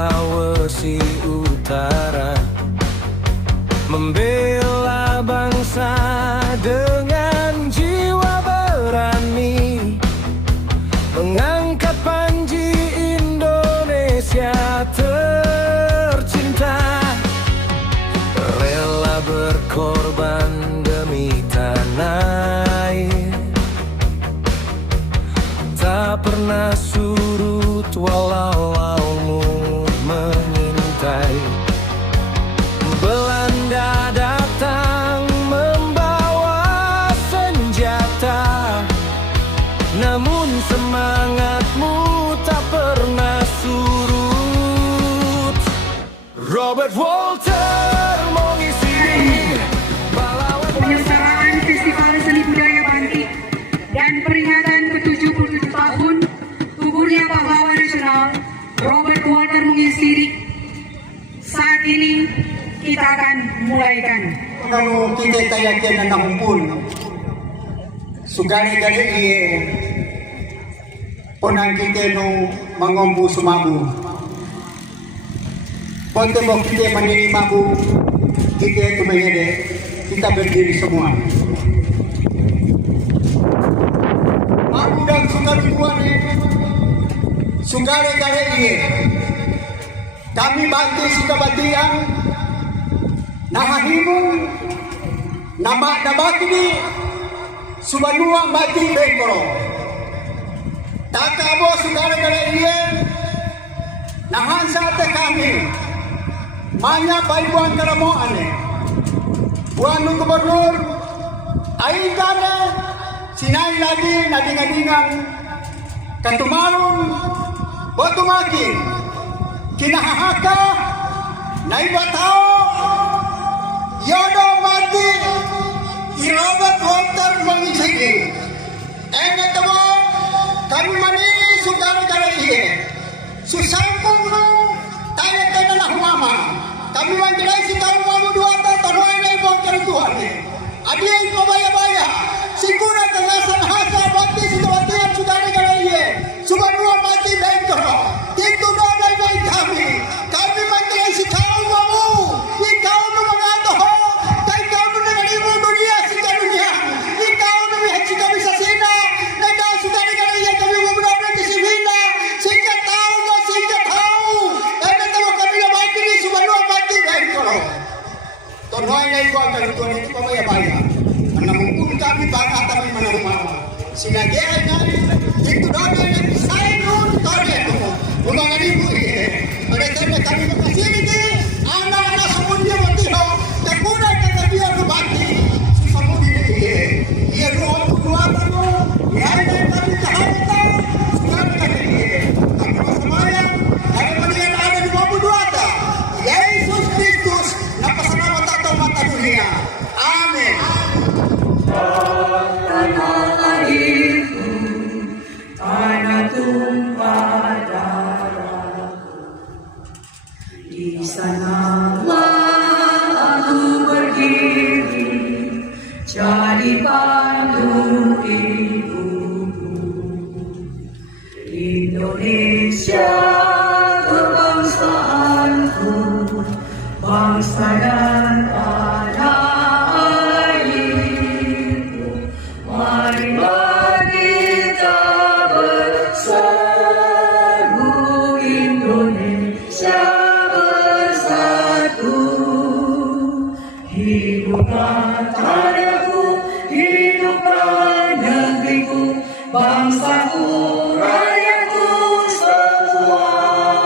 Sulawesi Utara, membela bangsa dengan jiwa berani, mengangkat panji Indonesia tercinta, rela berkorban demi tanah air, tak pernah surut walau laut mengintai. Belanda datang membawa senjata, namun semangatmu tak pernah surut. Robert Walter mengisi penyelenggaraan Festival Seni Budaya Bantik dan peringatan ke-77 tahun gugurnya pahlawan nasional Robert Walter Mengisi. Saat ini kita akan mulaikan. Kalau kita tayakin na nakumpul, sugari-gari iye, punang kita no mangombu sumabu. Ponte mo kita mandiri mabu, kita tumengede, kita berdiri semua. Mabu dan sugari-gari iye, kami bantu si kabatian, nahahimu nama nabakini subanua mati bengkoro takabo sugara-gara iye nahansa te kami manya paibuan karamo ane buanu gubernur aingane sinai lagi nadingan-dingan katumarun botumaki kinahahaka naibatao Yodo mati Robert Walter Mengisi. Enak temo kami mani sugara-gara iye susampung no tayo na humama kami mandiray si taong mamuduata tanoy na ibang karituhan adi ay pabaya-baya sigura kanasan hasa bati si tawatian sugara-gara iye subanua mati bengkoro dito na ibang kami mandiray si taong mamu ikaw na mga toho ikaw na nangalimu dunia si karunia ikaw na mihatsi kami sa sina na ikaw sugara-gara iye kami mamunabla di si Wina sika tao mo sika tao ay natamo kami na mati ni subanua mati bengkoro tonoy na ibang karituhan ito pabaya-baya namungkul kami baka kami manahumama sinagyan na dito doon na isayin nun tore umangalimu iye mereka na kami makasiliti anak na sumundi matiho kakunay kagabihan rumati susamudi na iye iye roon kuduatan mo iyan na kami kahalata sugat ka na iye kami masamaya kami malihan na ni mabuduata Jesus Christus na pasalamat atau mata dunia amin. Tanah airku, tanah tumpah darah. Di sanalah aku berdiri, jadi pandu ibuku. Indonesia kebangsaanku, bangsa dan tanah airku. Marilah kita berseru Indonesia bersatu. Hiduplah tanahku, hiduplah negeriku, bangsaku, rakyatku semuanya.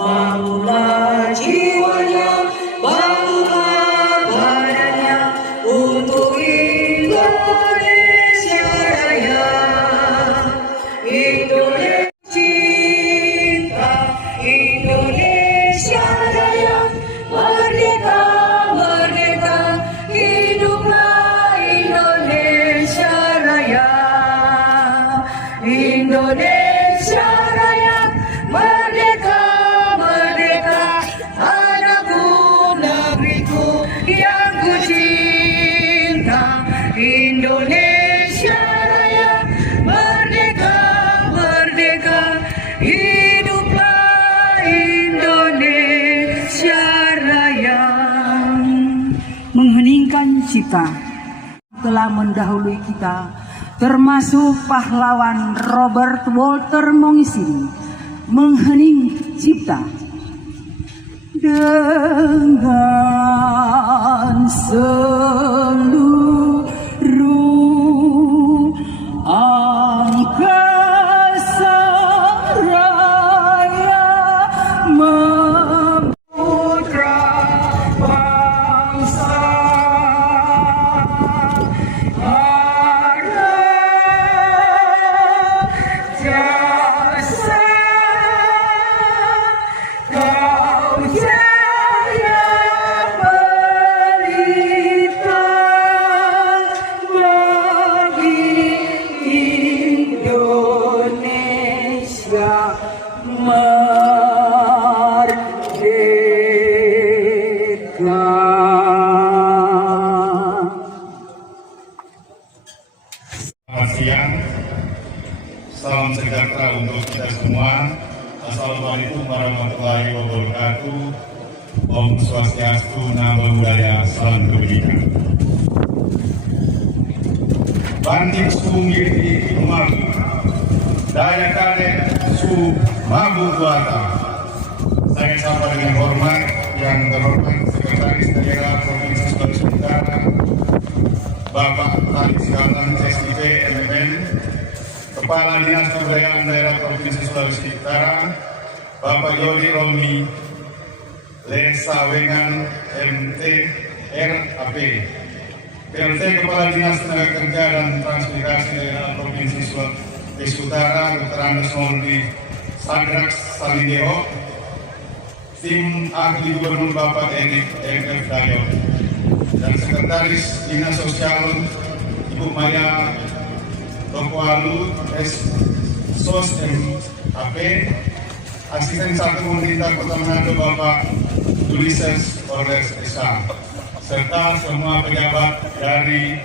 Bangunlah jiwanya, bangunlah badannya untuk Indonesia Raya. Indonesia cinta, Indonesia Raya, merdeka, merdeka, hiduplah Indonesia Raya. Indonesia Raya, merdeka, merdeka, Cipta telah mendahului kita, termasuk pahlawan Robert Walter Mongisini, menghening cipta dengan seluruh angkasa raya memutra bangsa. Selamat siang, salam sejahtera untuk kita semua. Assalamualaikum warahmatullahi wabarakatuh. Om Swastiastu, Namo Buddhaya, salam kebajikan. Bantik sunggir di Mabu, daya tarik su Mabu Buata. Saya sapa dengan hormat yang terhormat Sekretaris Daerah Provinsi Sulawesi Utara, Bapak Ali Sikatan SIP MMN, Kepala Dinas Kebudayaan Daerah Provinsi Sulawesi Utara, Bapak Yodi Romi Lesa Wengan MT RAP, PLT Kepala Dinas Tenaga Kerja dan Transmigrasi Daerah Provinsi Sulawesi Utara, Dr. Andes Moldi Sadrax Salindeho, tim ahli Gubernur Bapak Edik MF Dayot, dan Sekretaris Dinas Sosial Ibu Maya Tokoalu SOS MAP, Asisten 1 Pemerintah Kota Manado Bapak Ulises Orles Esa, serta semua pejabat dari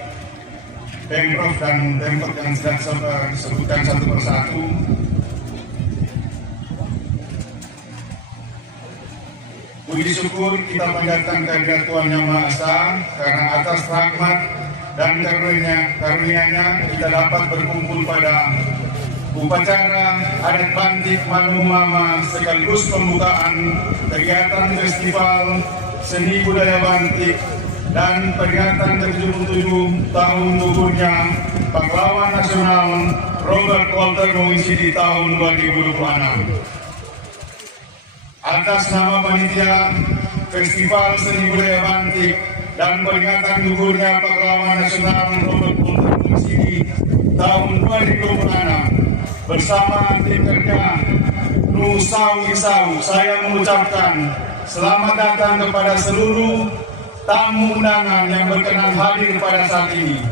Pemprov dan Pemkot yang sedang saya sebutkan satu persatu. Puji syukur kita panjatkan kehadirat Tuhan Yang Maha Esa, karena atas rahmat dan karunia-Nya kita dapat berkumpul pada upacara adat Bantik Manu Mama sekaligus pembukaan kegiatan festival seni budaya Bantik dan peringatan ke-77 tahun gugurnya pahlawan nasional Robert Walter Mongisini tahun 2026. Atas nama panitia Festival Seni Budaya Bantik dan peringatan gugurnya pahlawan nasional Robert Walter Mongisini tahun 2026, bersama tim kerja Nusau Isau, saya mengucapkan selamat datang kepada seluruh tamu undangan yang berkenan hadir pada saat ini.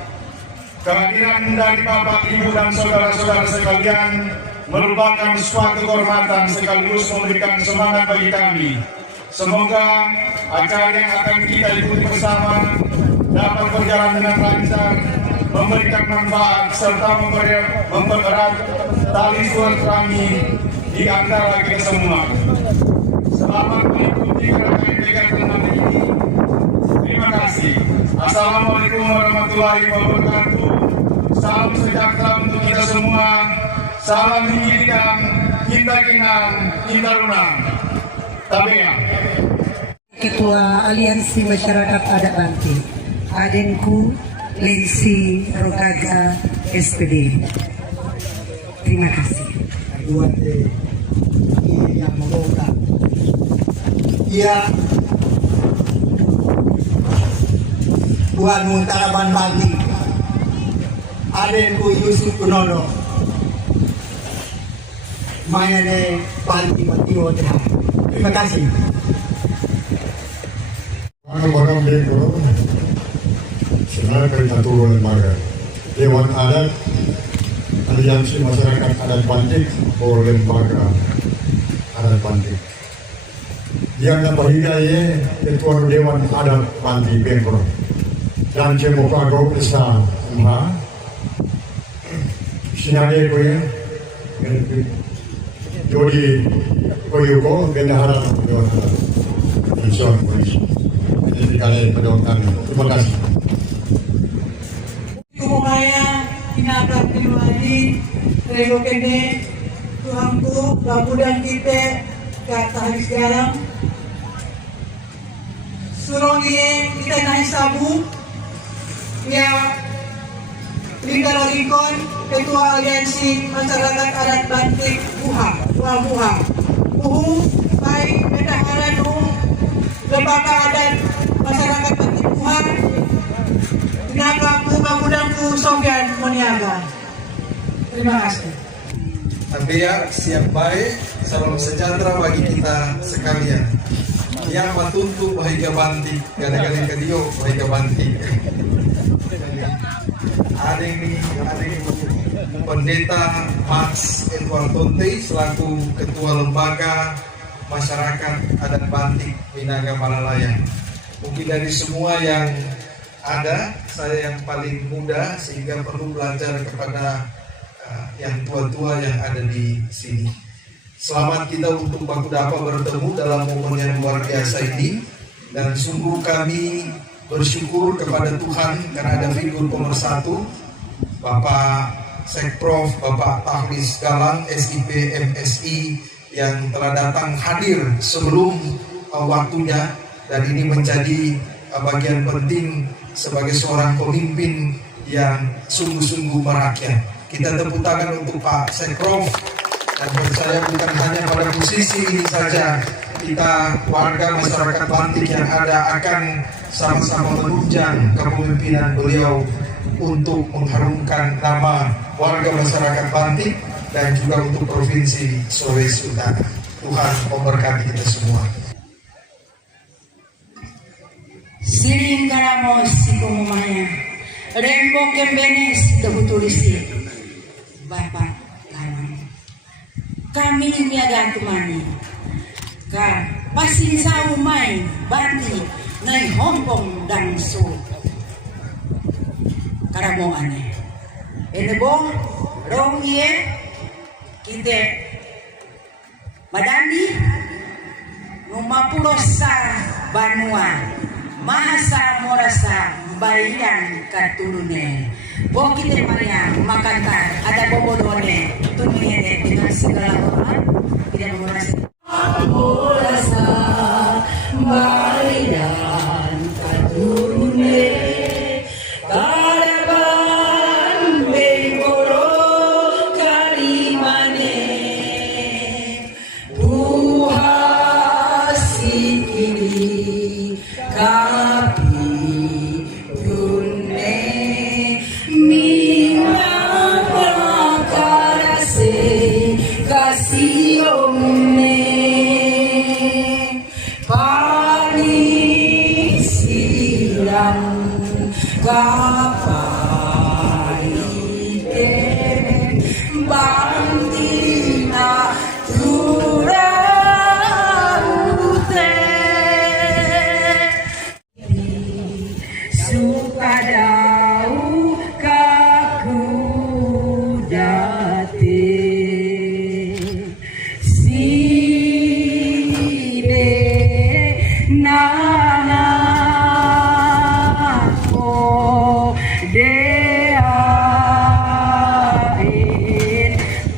Kehadiran dari Bapak, Ibu, dan saudara-saudara sekalian merupakan suatu kehormatan sekaligus memberikan semangat bagi kami. Semoga acara yang akan kita ikuti bersama dapat berjalan dengan lancar, memberikan manfaat serta mempererat tali silaturahmi di antara kita semua. Selamat mengikuti kegiatan hari ini. Terima kasih. Assalamualaikum warahmatullahi wabarakatuh. Salam sejahtera untuk kita semua. Salam hidang, kita kinang, kita lunang. Tabea. Ketua Aliansi Masyarakat Adat Bantik, Adenku Lensi Rogaga SPD. Terima kasih. Buat yang mengotak, ia buat Muntaraban Bantik, Adenku Yusuf Kunono, Mayane Bantik Matiwo. Terima kasih. Barang Bego, Senara Kereta Turun Lembaga, Dewan Adat, Aliansi Masyarakat Adat Bantik, or Lembaga Adat Bantik. Yang dapat hidayah Ketua Dewan Adat Bantik Bengkulu dan Cemokago Esa MH, Sinade Koye, Jodi Koyuko, Bendahara Dewan Adat, Insan Polisi. Jadi kalian pada kami. Terima kasih. kumaya pinagkat pinuani rego kene Tuhanku gamudan kita kahis garam suruh dia kita naik sabu ya Lingkar Rikon Ketua Aliansi Masyarakat Adat Bantik Buha Uhu baik Medaharan Lembaga Adat Masyarakat Bantik Buha Tinaka Mudah-mudahan Sofyan Moniaga. Terima kasih. Biar siap baik, salam sejahtera bagi kita sekalian. Yang matutu bahagia bantik, kadang-kadang kedio bahagia bantik. Ada ini Pendeta Max Edward Tonte selaku Ketua Lembaga Masyarakat Adat Bantik Minaga Malalaya. Mungkin dari semua yang ada, saya yang paling muda sehingga perlu belajar kepada yang tua-tua yang ada di sini. Selamat kita untuk baku dapat bertemu dalam momen yang luar biasa ini, dan sungguh kami bersyukur kepada Tuhan karena ada figur pemersatu Bapak Sekprov, Bapak Tahlis Galang, SIP MSI yang telah datang hadir sebelum waktunya, dan ini menjadi bagian penting sebagai seorang pemimpin yang sungguh-sungguh merakyat. Kita tepuk tangan untuk Pak Sekprov, dan percaya bukan hanya pada posisi ini saja, kita warga masyarakat Bantik yang ada akan sama-sama menunjang kepemimpinan beliau untuk mengharumkan nama warga masyarakat Bantik dan juga untuk Provinsi Sulawesi Utara. Tuhan memberkati kita semua. Siring karamos si kumumaya, rembo kembenes debutulisi, Bapak Kalam. Kami miaga tumani, ka pasin sa umay Bantik na Hongkong dan so. Karamo ane, enebo rong iye kita madani numapulos sa Banua. Mahasa morasa bayan katulune. Bo kita Maria makantar ada bobodone tumine dengan segala hormat tidak mengurasi. Morasa bayan katulune. Karaban bengkoro kalimane. Buhasikini. Kapi Yune Mina Karase Kasione Pani Siram Kapaite Bantina Sukadau kaku date sire nako deain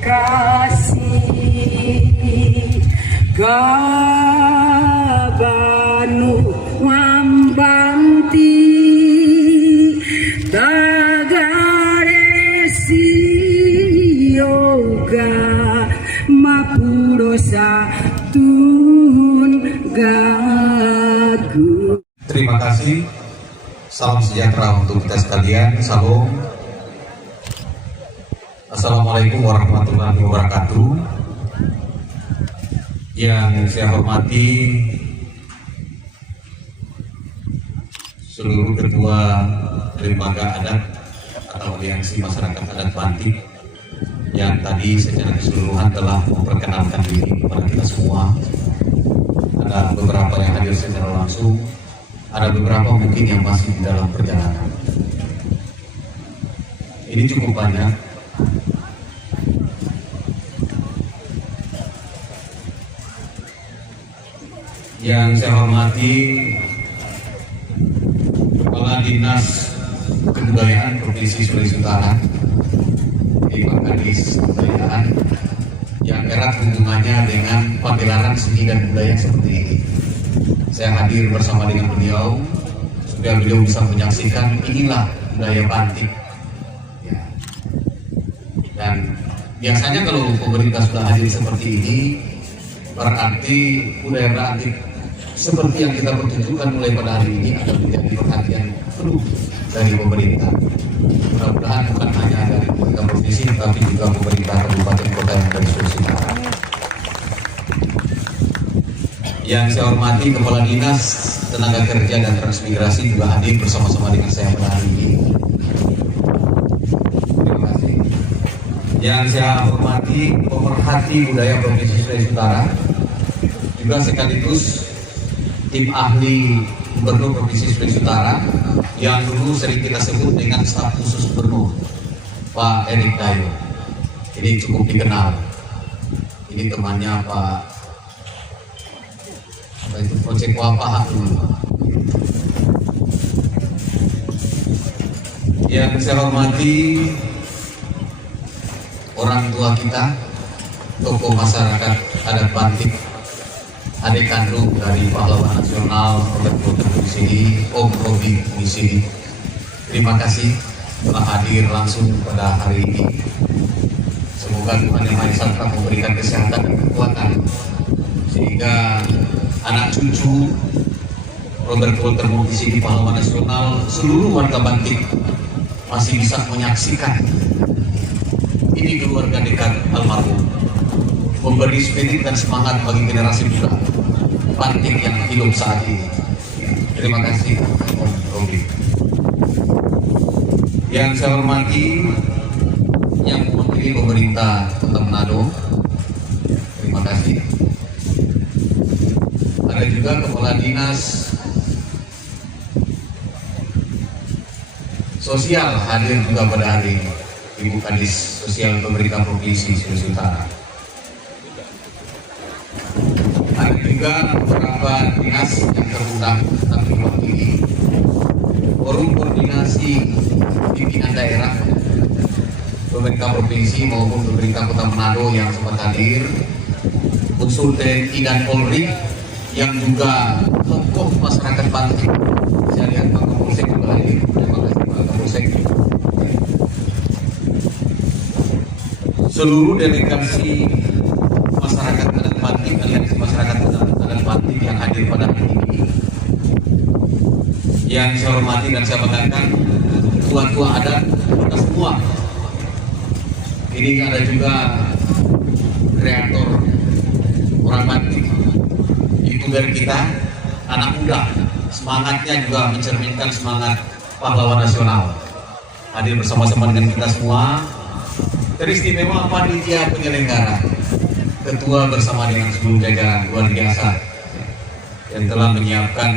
kasih gabanu wambanti Tagaresi yoga mapurosa tun gagu. Terima kasih. Salam sejahtera untuk kita sekalian. Salam. Assalamualaikum warahmatullahi wabarakatuh. Yang saya hormati seluruh ketua lembaga adat atau aliansi masyarakat adat Bantik yang tadi secara keseluruhan telah memperkenalkan diri kepada kita semua. Ada beberapa yang hadir secara langsung, ada beberapa mungkin yang masih di dalam perjalanan. Ini cukup banyak. Yang saya hormati Kepala Dinas Kebudayaan Provinsi Sulawesi Utara, di Pak Kadis Kebudayaan, yang erat hubungannya dengan pagelaran seni dan budaya seperti ini. Saya hadir bersama dengan beliau supaya beliau bisa menyaksikan inilah budaya Bantik. Ya. Dan biasanya kalau pemerintah sudah hadir seperti ini, berarti budaya Bantik seperti yang kita pertunjukkan mulai pada hari ini akan menjadi perhatian penuh dari pemerintah. Mudah-mudahan bukan hanya dari pemerintah provinsi, tapi juga pemerintah kabupaten kota yang dari Sulawesi Utara. Yang saya hormati Kepala Dinas Tenaga Kerja dan Transmigrasi juga hadir bersama-sama dengan saya pada hari ini. Terima kasih. Yang saya hormati pemerhati budaya Provinsi Sulawesi Utara, juga sekaligus tim ahli Gubernur Provinsi Sulawesi Utara yang dulu sering kita sebut dengan staf khusus Gubernur, Pak Erik Dayo. Ini cukup dikenal. Ini temannya Pak Projek Wapah dulu. Yang saya hormati orang tua kita, tokoh masyarakat adat Bantik, adik kandung dari pahlawan nasional Robert Walter Munisidi, Om Robi Munisidi. Terima kasih telah hadir langsung pada hari ini. Semoga Tuhan Yang Maha Esa tetap memberikan kesehatan dan kekuatan sehingga anak cucu Robert Walter Munisidi, pahlawan nasional, seluruh warga Bantik masih bisa menyaksikan ini keluarga dekat almarhum, memberi spirit dan semangat bagi generasi muda Bantik yang hidup saat ini. Terima kasih Om Robi. Yang saya hormati yang mewakili pemerintah Kota Manado, terima kasih. Ada juga Kepala Dinas Sosial hadir juga pada hari ini, Ibu Kadis Sosial Pemerintah Provinsi Sulawesi Utara. Ada juga beberapa dinas yang terundang tapi mewakili forum koordinasi pimpinan daerah pemerintah provinsi maupun pemerintah Kota Manado yang sempat hadir, unsur TNI dan Polri yang juga tokoh masyarakat Bantik. Saya lihat Pak Kapolsek juga hadir. Terima kasih Pak Kapolsek. Seluruh delegasi masyarakat adat Bantik, aliansi masyarakat adat Bantik yang hadir pada hari ini. Yang saya hormati dan saya banggakan tua-tua adat kita semua. Ini ada juga kreator orang Bantik, youtuber kita, anak muda, semangatnya juga mencerminkan semangat pahlawan nasional. Hadir bersama-sama dengan kita semua. Teristimewa panitia penyelenggara, ketua bersama dengan seluruh jajaran luar biasa yang telah menyiapkan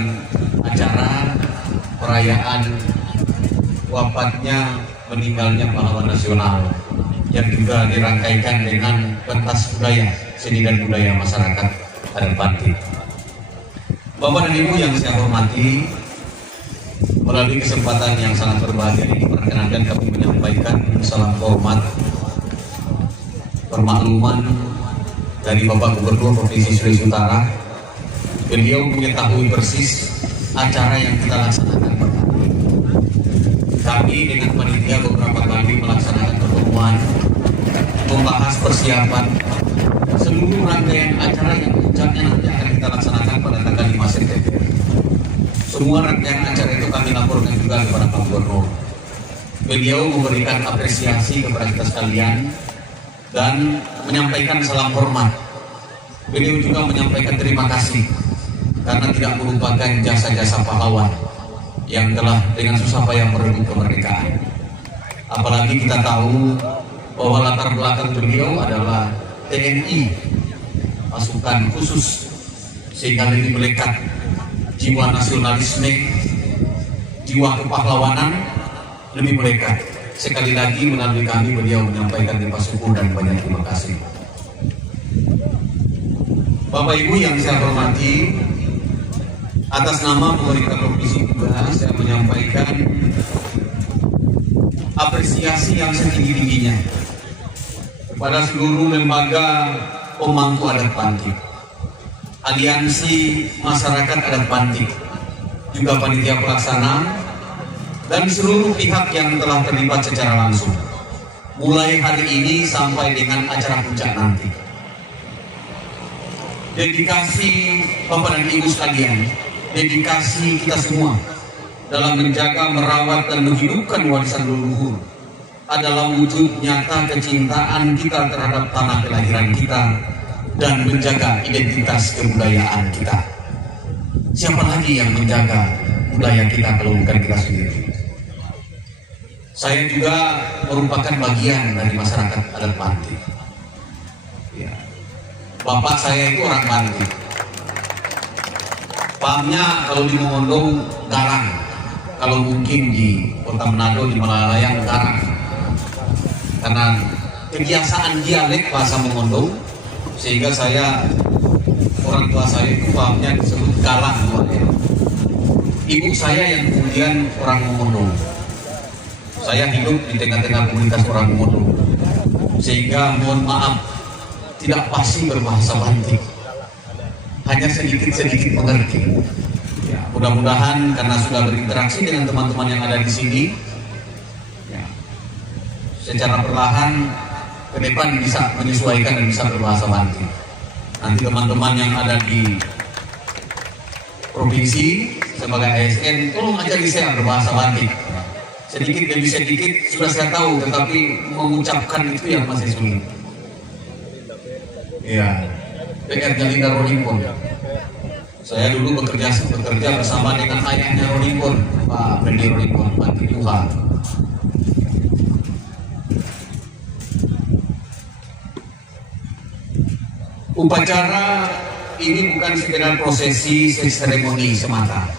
acara perayaan wafatnya meninggalnya pahlawan nasional yang juga dirangkaikan dengan pentas budaya, seni dan budaya masyarakat adat Bantik. Bapak dan Ibu yang saya hormati, melalui kesempatan yang sangat berbahagia ini, perkenankan kami menyampaikan salam hormat, permakluman dari Bapak Gubernur Provinsi Sulawesi Utara. Beliau mengetahui persis acara yang kita laksanakan. Kami dengan panitia beberapa kali melaksanakan pertemuan, membahas persiapan seluruh rangkaian acara yang puncaknya nanti akan kita laksanakan pada tanggal 5 September. Semua rangkaian acara itu kami laporkan juga kepada Pak Gubernur. Beliau memberikan apresiasi kepada kita sekalian dan menyampaikan salam hormat. Beliau juga menyampaikan terima kasih karena tidak melupakan jasa-jasa pahlawan yang telah dengan susah payah merebut kemerdekaan. Apalagi kita tahu bahwa latar belakang beliau adalah TNI, pasukan khusus, sehingga lebih melekat jiwa nasionalisme, jiwa kepahlawanan lebih melekat. Sekali lagi melalui kami beliau menyampaikan terima syukur dan banyak terima kasih. Bapak Ibu yang saya hormati, atas nama pemerintah provinsi juga saya menyampaikan apresiasi yang setinggi-tingginya kepada seluruh lembaga pemangku adat Bantik, aliansi masyarakat adat Bantik, juga panitia pelaksana, dan seluruh pihak yang telah terlibat secara langsung, mulai hari ini sampai dengan acara puncak nanti. Dedikasi Bapak dan Ibu sekalian, dedikasi kita semua dalam menjaga, merawat, dan menghidupkan warisan leluhur adalah wujud nyata kecintaan kita terhadap tanah kelahiran kita dan menjaga identitas kebudayaan kita. Siapa lagi yang menjaga budaya kita kalau bukan kita sendiri? Saya juga merupakan bagian dari masyarakat adat Bantik. Ya. Bapak saya itu orang Bantik. Pahamnya kalau di Mongondo garang, kalau mungkin di Kota Manado, di Malalayang garang. Karena kebiasaan dialek bahasa Mongondo, sehingga orang tua saya itu pahamnya disebut galang. Ibu saya yang kemudian orang Mongondo. Saya hidup di tengah-tengah komunitas orang Mongondo, sehingga mohon maaf tidak pasti berbahasa Bantik, hanya sedikit-sedikit mengerti. Ya, mudah-mudahan karena sudah berinteraksi dengan teman-teman yang ada di sini, ya, secara perlahan ke depan bisa menyesuaikan dan bisa berbahasa Bantik. Nanti teman-teman yang ada di provinsi sebagai ASN, tolong ajari saya berbahasa Bantik. Sedikit demi sedikit sudah saya tahu, tetapi mengucapkan itu yang masih sulit. Ya, PR Jalinda Rodimpon. Saya dulu bekerja bersama dengan ayahnya Rodimpon, Pak Bendi Rodimpon, Bantik Tuhan. Upacara ini bukan sekedar prosesi seremoni semata,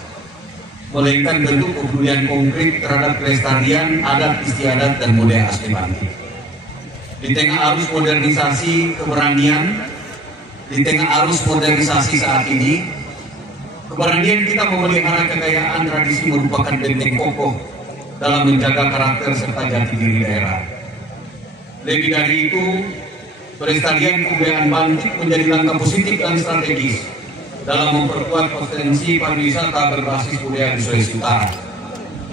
melainkan bentuk kepedulian konkret terhadap kelestarian adat istiadat dan budaya asli Bantik. Di tengah arus modernisasi keberanian, di tengah arus modernisasi saat ini, keberanian kita memelihara kekayaan tradisi merupakan benteng kokoh dalam menjaga karakter serta jati diri daerah. Lebih dari itu, pelestarian kebudayaan Bantik menjadi langkah positif dan strategis dalam memperkuat potensi pariwisata berbasis budaya di Sulawesi Utara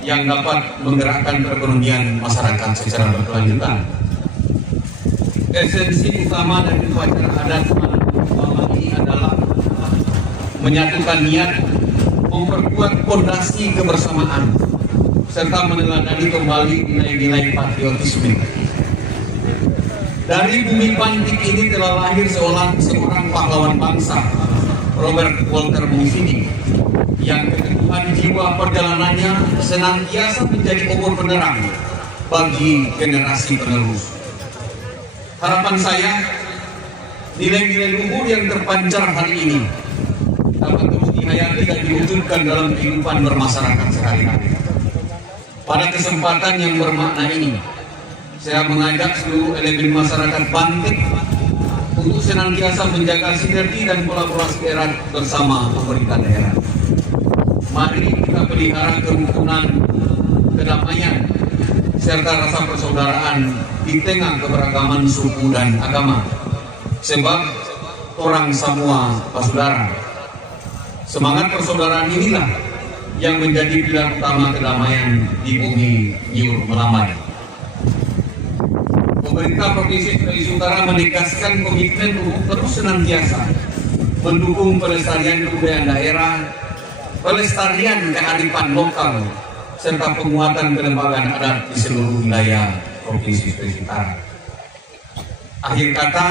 yang dapat menggerakkan perekonomian masyarakat secara berkelanjutan. Esensi utama dari upacara adat Malam ini adalah menyatukan niat, memperkuat fondasi kebersamaan, serta meneladani kembali nilai-nilai patriotisme. Dari bumi Bantik ini telah lahir seorang pahlawan bangsa, Robert Walter Muisini, yang keteguhan jiwa perjalanannya senantiasa menjadi obor penerang bagi generasi penerus. Harapan saya, nilai-nilai luhur yang terpancar hari ini dapat terus dihayati dan diwujudkan dalam kehidupan bermasyarakat sehari-hari. Pada kesempatan yang bermakna ini, saya mengajak seluruh elemen masyarakat Bantik untuk senantiasa menjaga sinergi dan kolaborasi erat bersama pemerintah daerah. Mari kita pelihara kerukunan, kedamaian, serta rasa persaudaraan di tengah keberagaman suku dan agama. Sebab orang semua bersaudara. Semangat persaudaraan inilah yang menjadi pilar utama kedamaian di bumi Nyur Melambai. Pemerintah Provinsi Sulawesi Utara menegaskan komitmen untuk terus senantiasa mendukung pelestarian kebudayaan daerah, pelestarian kearifan lokal, serta penguatan kelembagaan adat di seluruh wilayah Provinsi Sulawesi Utara. Akhir kata,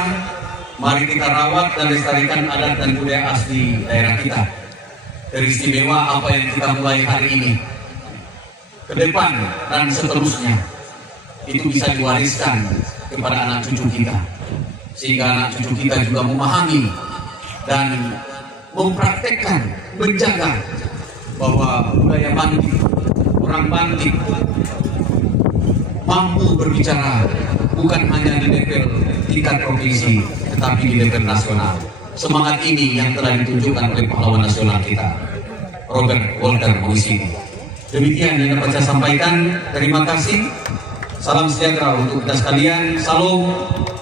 mari kita rawat dan lestarikan adat dan budaya asli daerah kita. Teristimewa apa yang kita mulai hari ini, ke depan dan seterusnya, itu bisa diwariskan kepada anak cucu kita, sehingga anak cucu kita juga memahami dan mempraktekkan, menjaga bahwa budaya Bantik, orang Bantik mampu berbicara bukan hanya di level tingkat provinsi, tetapi di level nasional. Semangat ini yang telah ditunjukkan oleh pahlawan nasional kita, Robert Walter Muisini. Demikian yang dapat saya sampaikan. Terima kasih. Salam sejahtera untuk kita sekalian. Salam,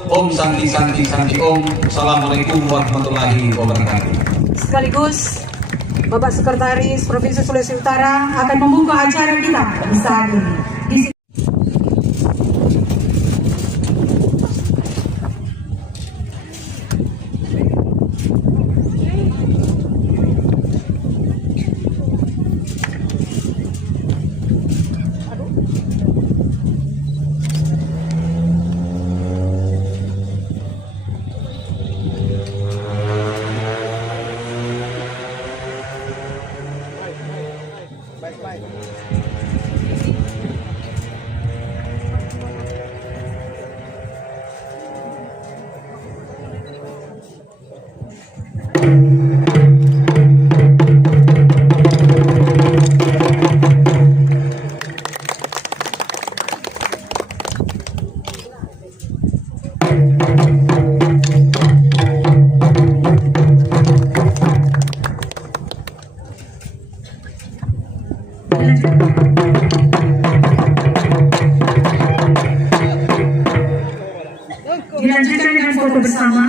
Om Santi Santi Santi Om. Assalamualaikum warahmatullahi wabarakatuh. Sekaligus Bapak Sekretaris Provinsi Sulawesi Utara akan membuka acara kita di saat ini. Dilanjutkan dengan foto bersama.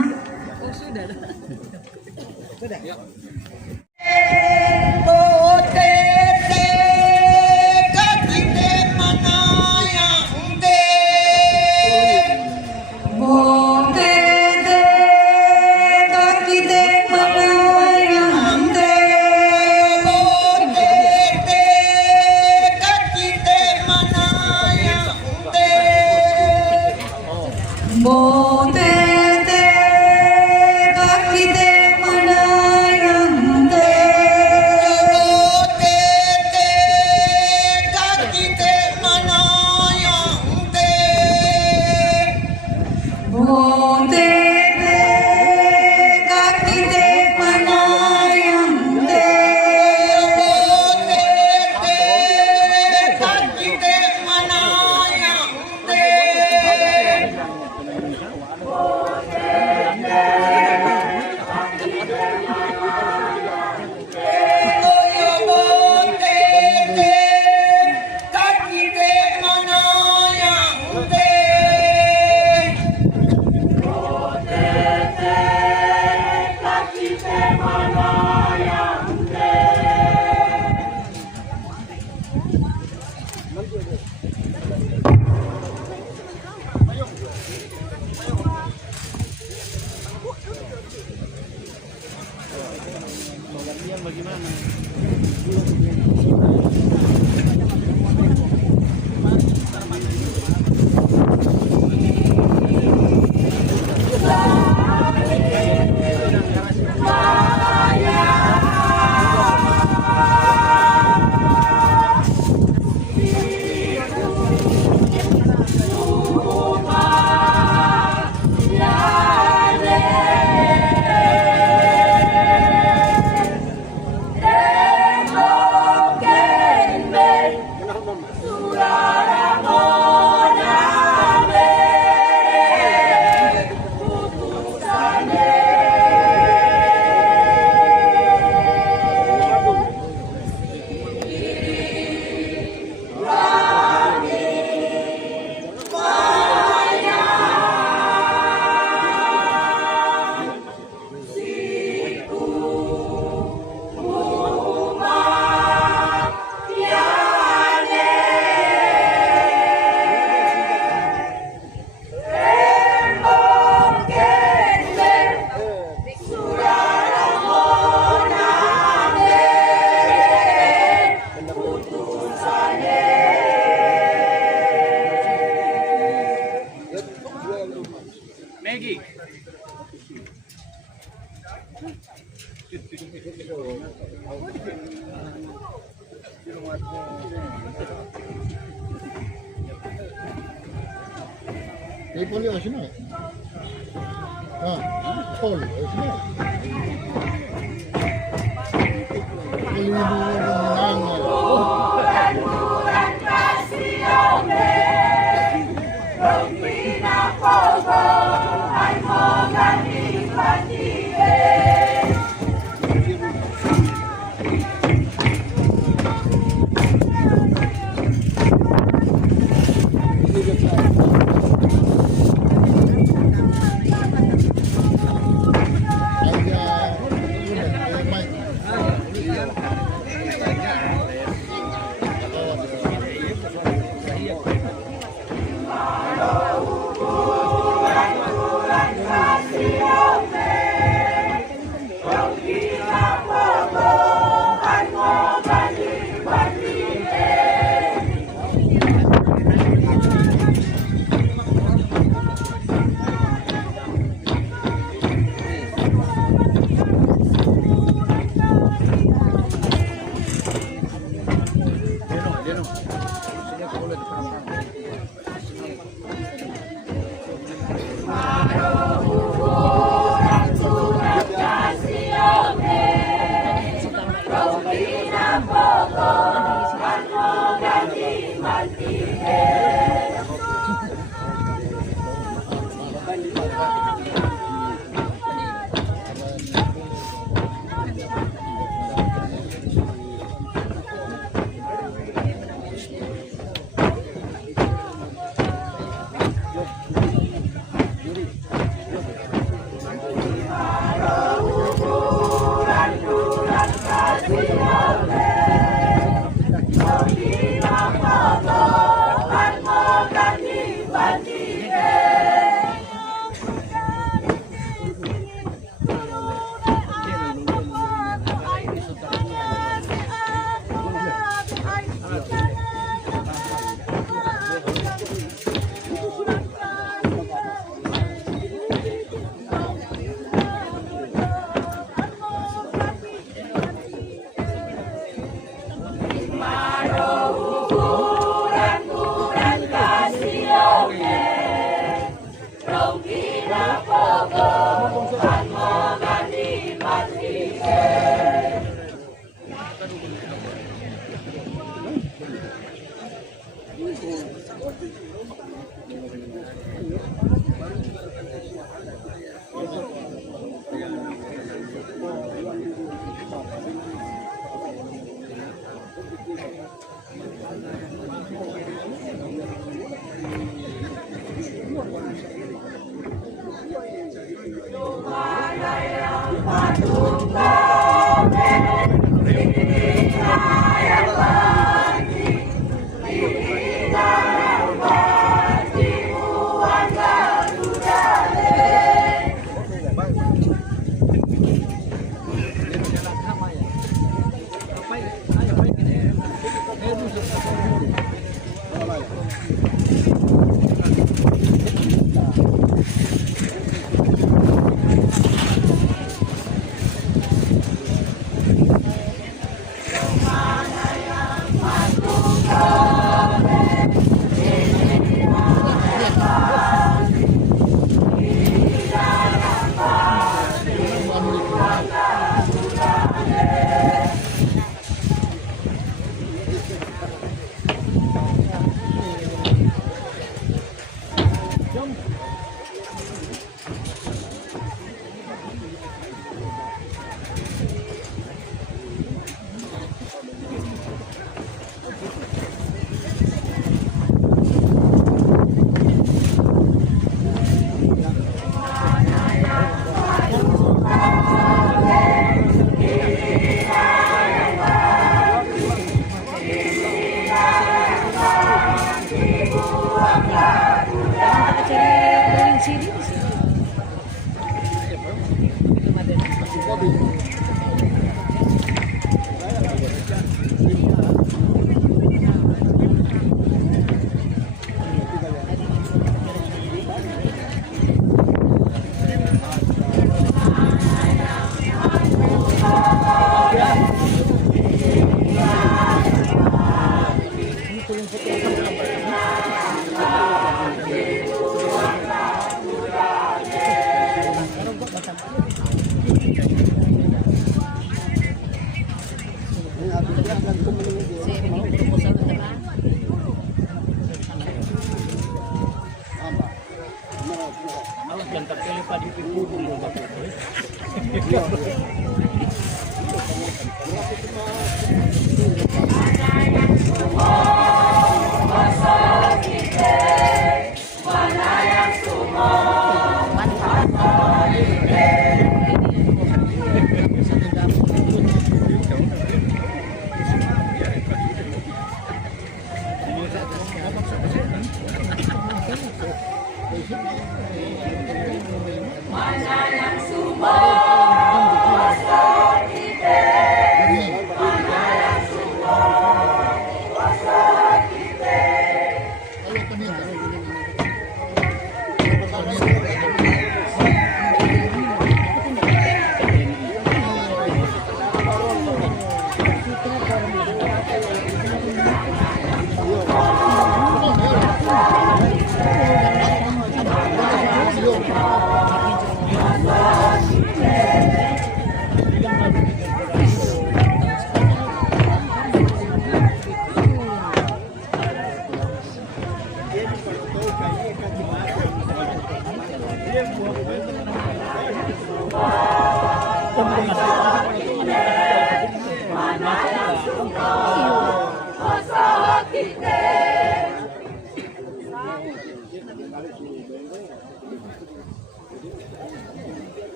Polio is not. Polio is not.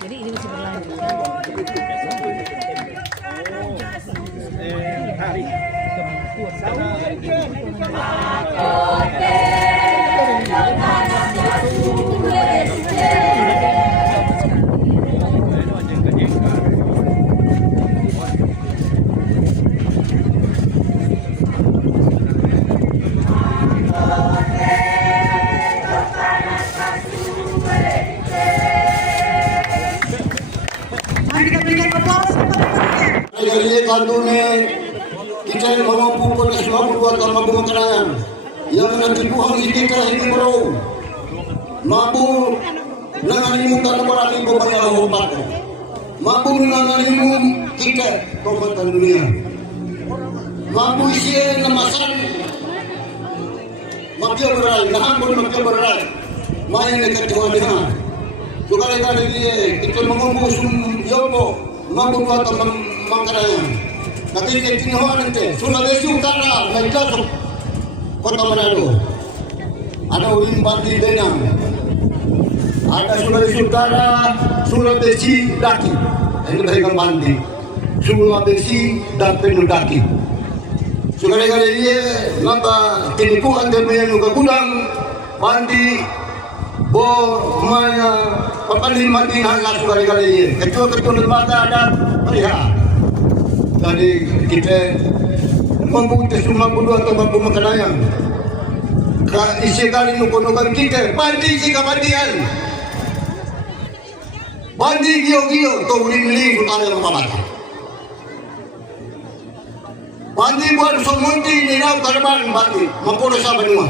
Jadi ini masih berlanjut. Mari kita berikan aplaus kepada kalian. Jadi kandungnya kita yang mampu pada semua perbuatan mampu makanan yang nanti Tuhan kita ini bro mampu nangani muka kepala ibu bayar obat mampu nangani kita kekuatan dunia mampu isi namasan mampu berai nampun mampu berai main dekat Tuhan dia kali dia kita mengumpul yobo mampu buat makanan tapi kita tinggal nanti Sulawesi Utara mereka Kota Manado ada Ulim Bandi Benang ada Sulawesi Utara Sulawesi Daki ini mereka Bandi Sulawesi dan Penuh Daki sekali-kali dia maka tinikuan dan menyuka gudang Bandi Bo Maya Papalin Mati Hanga sekali-kali dia ketua-ketua lembaga ada melihat jadi kita membuat semua bulu atau mampu makanan isi kali nukunukan kita bandi jika bandian bandi gio-gio kau beli utara yang pamat bandi buat semunti nilai karban bandi mempura sama semua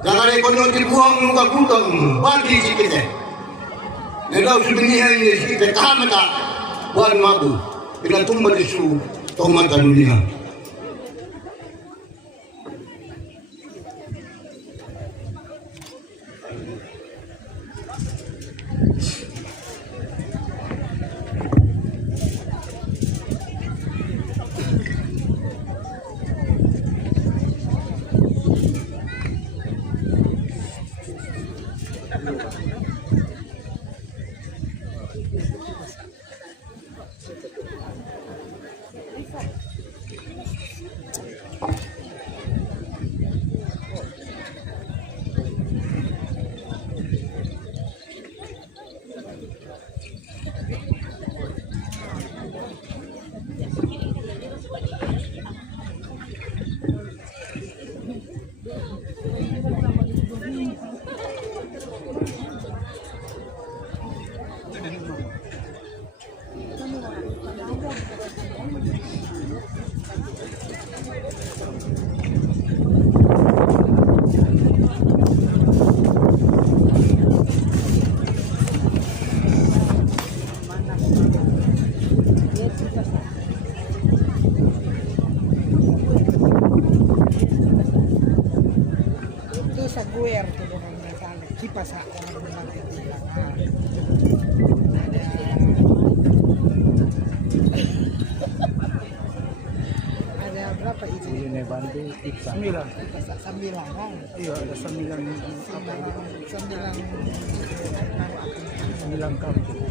jangan ekonomi dibuang nuka gudang bandi si kita nilai sebenarnya ini kita tahan tak buat mampu bila tumbal isu tomat dunia. Sa guwer to ng sana kipas ako ng ada berapa itu? Ini bantu 9 kan? Iya ada 9 kampung.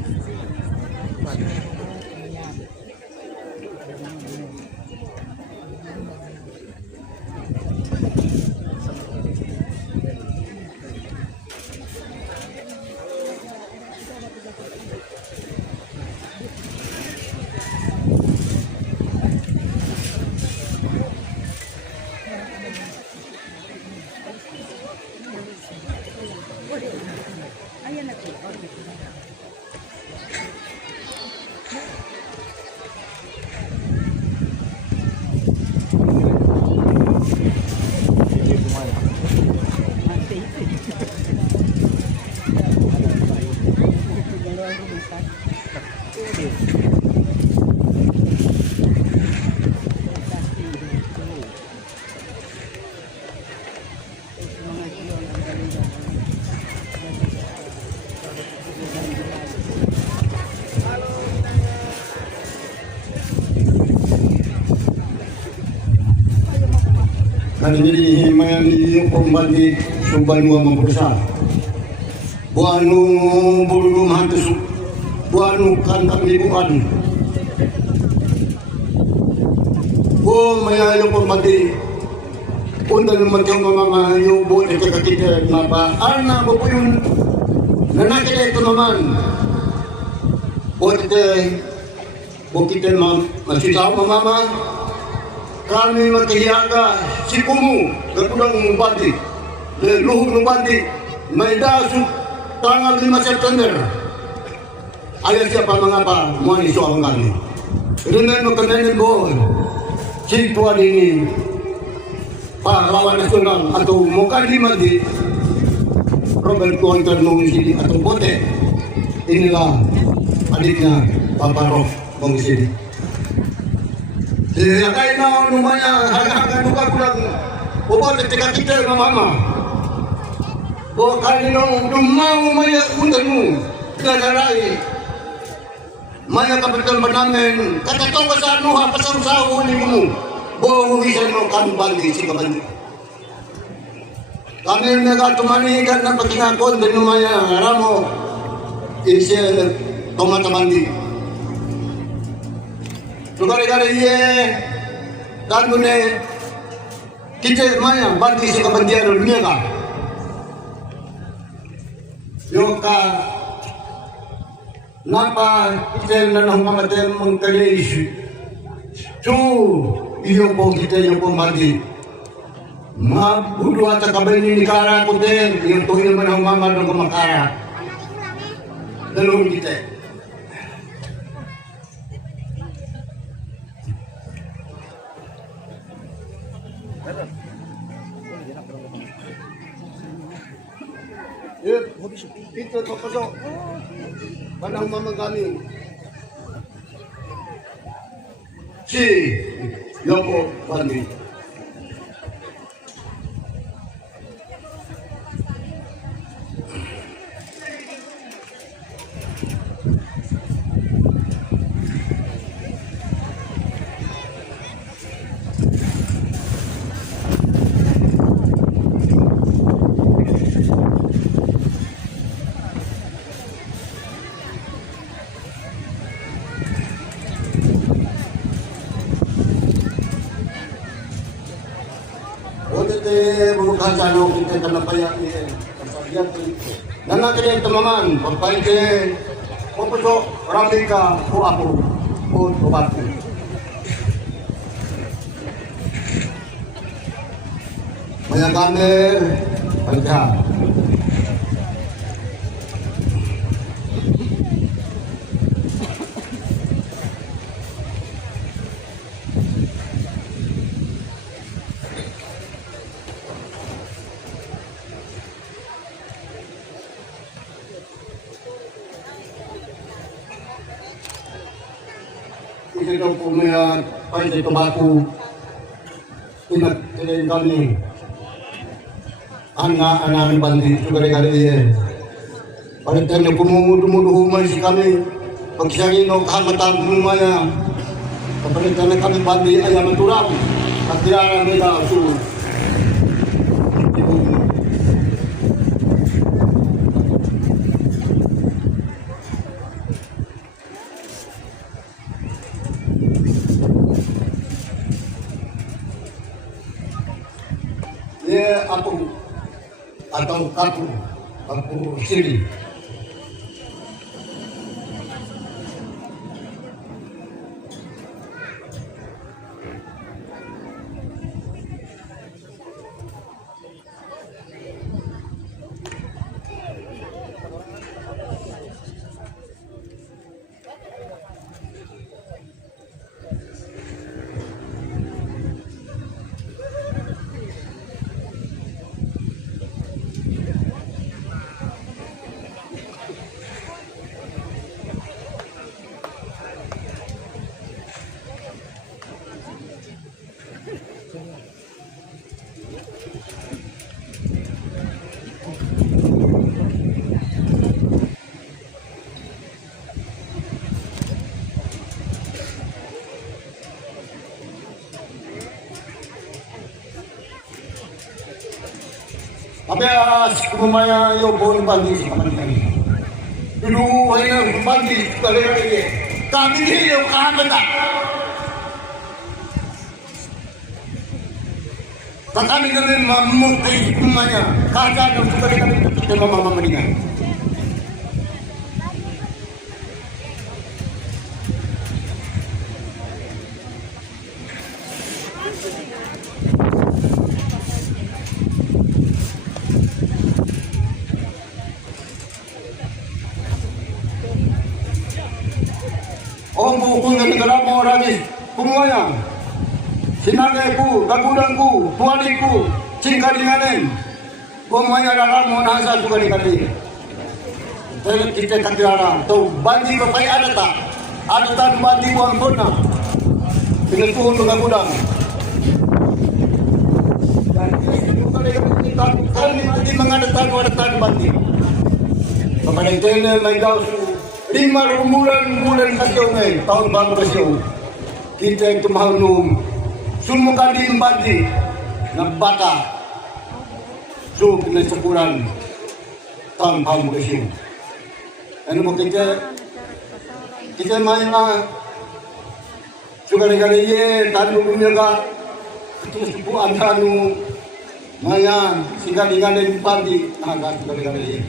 Kanini himayan iyo pembandi subay mo mampusa. Buanu bulu hantu buanu kantang libuan. Mayayo pembandi undan matang mamamayo buat kita mapa ana po yung nanakita ito naman buat kita masitaw mamama kami matiyaga si Kumu gagudang mubandi luhur mubandi may daso tanggal 5 September ayaw siya pa mga pa mga iso ang kami rinan mo kananin ko sitwa dini pahlawan nasional atau Mukadimah di Robert Kuantan Mengisidi atau Bote. Inilah adiknya Papa Rob Mengisidi. Jadi kaya namanya harga-harga duka kurang Bote ketika kita mama. Bahwa kali nong dumau maya undanmu kadarai maya kapital banamen kata tau kasano ha pasang sawo ni mo. Bohong bisa kami bandi si kabandi. Kami nagatumani kan ng pagkinakon din lumaya ramo isi tomata bandi. Sugari-gari iye dan gune kita maya bandi si kabandian dunia ka. Yoka napa kita nanong mamaten mengkaliis. Iyo po kita yung pumagi. Mabudo at kabay ni Nikara ko din. Yung tuhin naman ang mama ng kumakara. Dalawin kita. Ito papasok. Manang mama kami. Si Yoko Bandi. Bukan sano kita tanapaya ni kasabihan itu. Nana kita teman pagpain ke popso ramika ko ako ko tobatu. Maya kamer pagka. Ito po mga país de tobacco inat kami anak bandi sugari-gari palitan na kumudu-mudu si kami pagsangin o kahamatan lumaya kapalitan na kami bandi ay maturang at tiyara nila su aku atau aku sini. Abia kumaya yo bon bandi sa kanila. Dulu ay na bandi kali kami ni yo kahamata. Kami kami mamuk ay kumaya kaga no kali kami kita mama maningan. Om buku yang negara mau lagi semuanya. Sinagaiku, gagudangku, tuaniku, cingkaringanen. Semuanya dalam mau nasa juga dikali. Tapi kita katiara, tu banji bapai ada tak? Ada tak banji buang puna? Dengan tuhun gagudang. Kami tadi mengadakan wadatan banji. Kepada itu main jauh. 5 bulan kasih tahun baru kasih kita itu mahlum semua kali membagi nabata so kena sebulan tahun baru kasih anu kita main juga negara ye tanu menjaga terus bu antanu maya sehingga dengan empati agak negara ye.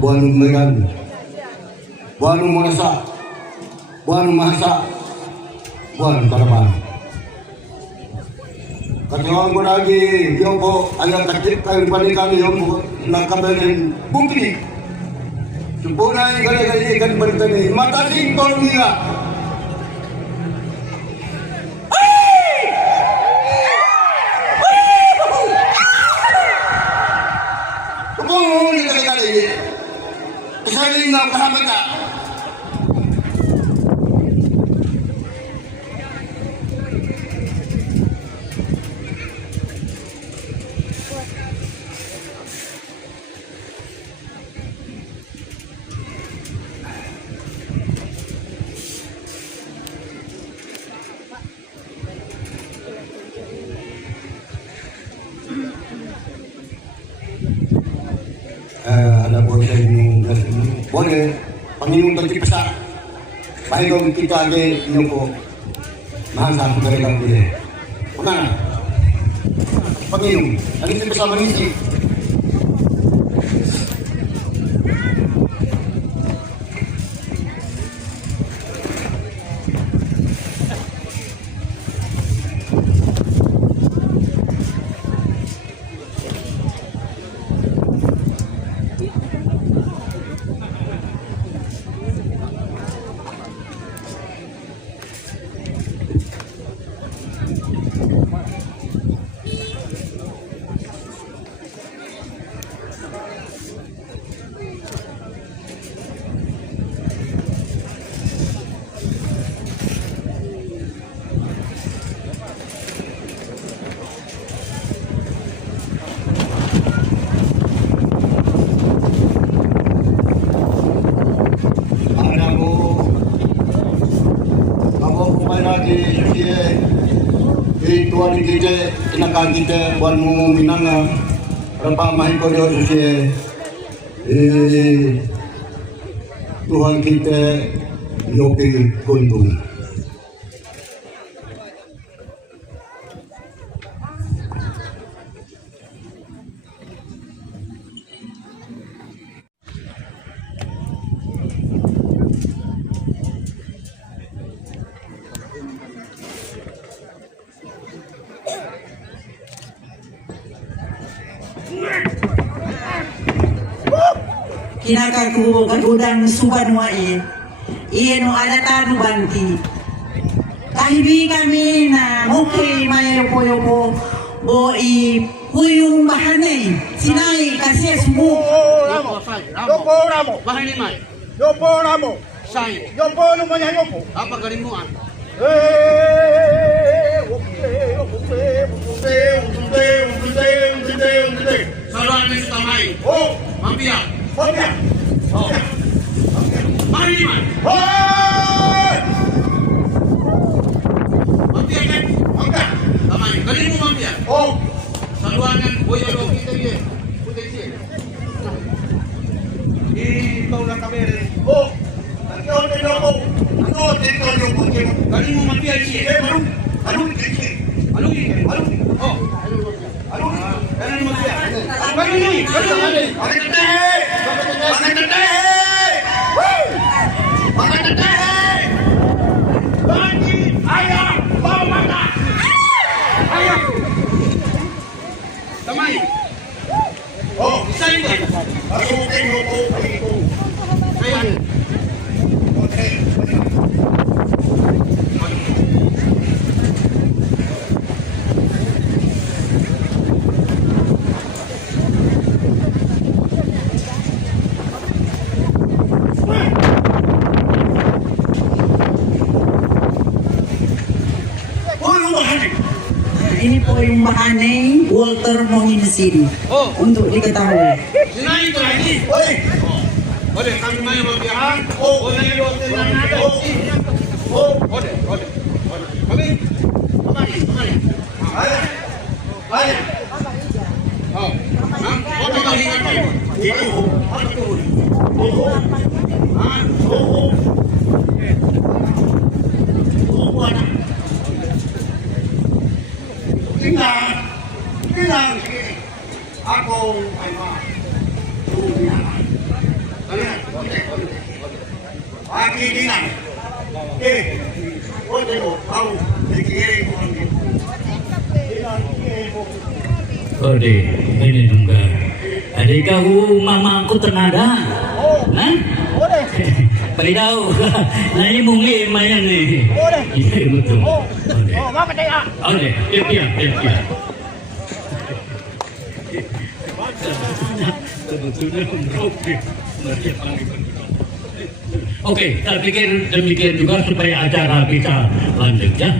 Buanu megan, buanu merasa, buanu mahasa, buanu baraban. Katakan ko lagi, yung po, ayang takip kayo balikan yung po, nakabalin bukli. Supunay kali ikan bertani, mataling tolong Saling na kahamata. Ada boleh minum boleh penginum tertib besar baik dong kita aja nyoko mahal satu dari kamu deh mana penginum lagi kita bisa mengisi Tuan kita inakan kita buat mu minanga rempah mahi kodio susi Tuhan kita yoki kundung. kinakakubukan udang suban wai. Iyan o alatado banti. Kahibi kami na okay may yopo-yopo bo i puyong bahanay. Sinay kasi sumo. Yopo ramo. Bahay ni May. Yopo ramo. Say. Yopo naman yan yopo. Apa galing mo ah? Saluhan ng tamay. Oh, Mampia. Pamya. Oh. Bahay ni May. Hoy! Mampia kan? Pamya. Tamay. Galing mo Mampia. Oh, Saluhan ng boy alo kita ye. Puti siya. ikaw lang kami rin. Oh, ikaw din ako. Ikaw din ako yung pagkin. Galing mo Mampia siya. Anong kiki? Anong yun? Anong? Oh. Anong? Galing mo Mampia. Galing ni! Galing! Bakit tayo? Bakit tayo? Woo! Bakit tayo? Bakit ayaw bawala? Ayaw! Tamay. Oh, Say ka. pasukin mo po. Ayan. Okay. Ini po yung bahanay Walter Monginsin. Oh. Untuk diketahui. Sinay ito lagi. Oy! Ode, kami mayo Mampia. Oh! Ode, ode, Oh! ode, ode. Kami. Kamari. Ay! Ay! Oh. Ha? Opo kahingan kayo. Ito! Oo! Ha? Oo! Oo, anak! Tingnan! Ako ay tumiyakan. Aki tingnan! Ote mo, kau dikikirin ko ang dito. Ode, ini nungga. Ada kau mama aku tenada. Hah? Paridaw. Nai mungi mayan ni. Iya betul. Ode. Mama tayo! Ode, iya. Sebetulnya merauke. Oke, saya pikir demikian juga supaya acara bisa lanjut ya.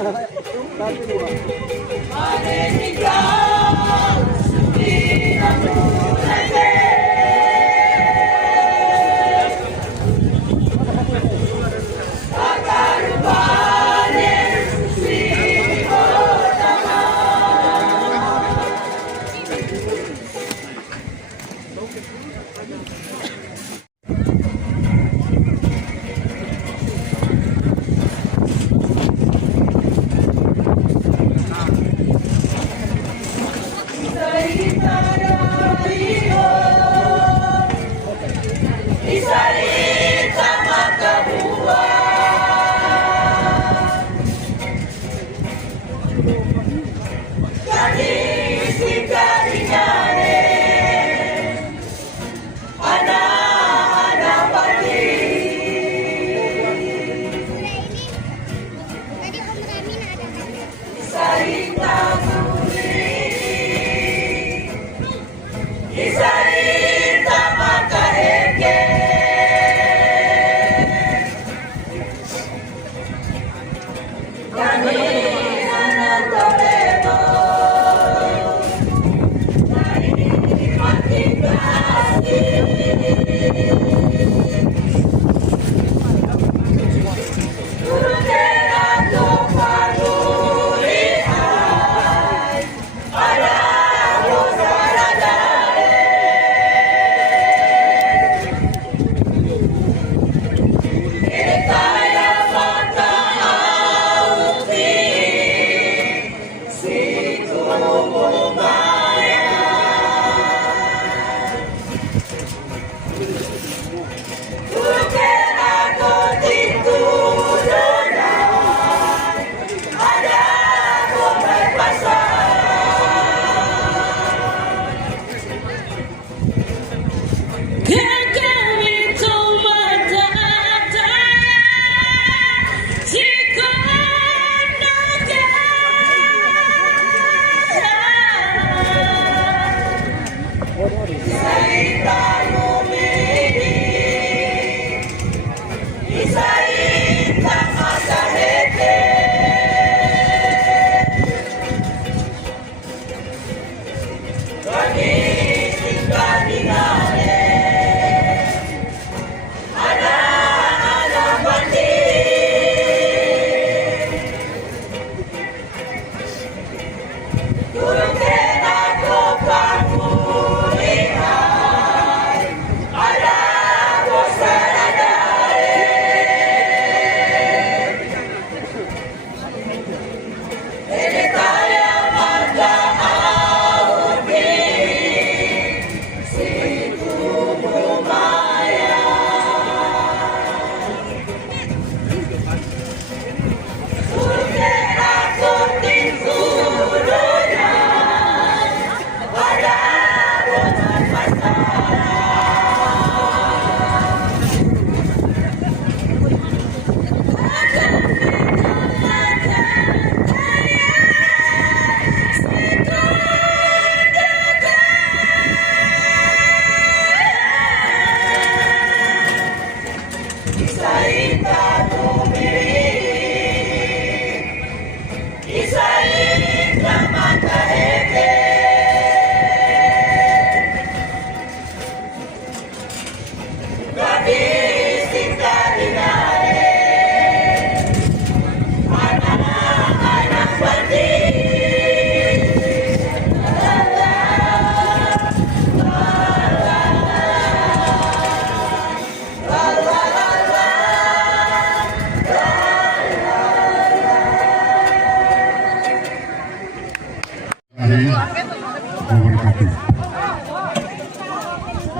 wabarakatuh.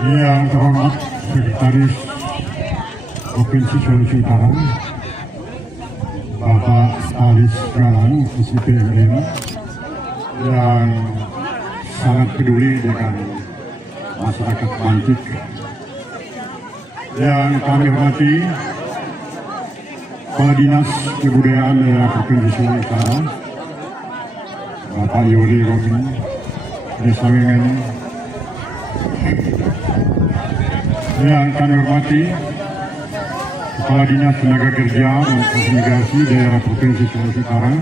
Yang terhormat Sekretaris Provinsi Sulawesi Utara, Bapak Stalis Galang, SIP Erina, yang sangat peduli dengan masyarakat Bantik. Yang kami hormati Kepala Dinas Kebudayaan Daerah Provinsi Sulawesi Utara, Bapak Yoli Robin, Desa Wengen. Yang kami hormati Kepala Dinas Tenaga Kerja dan Transmigrasi Daerah Provinsi Sulawesi Utara,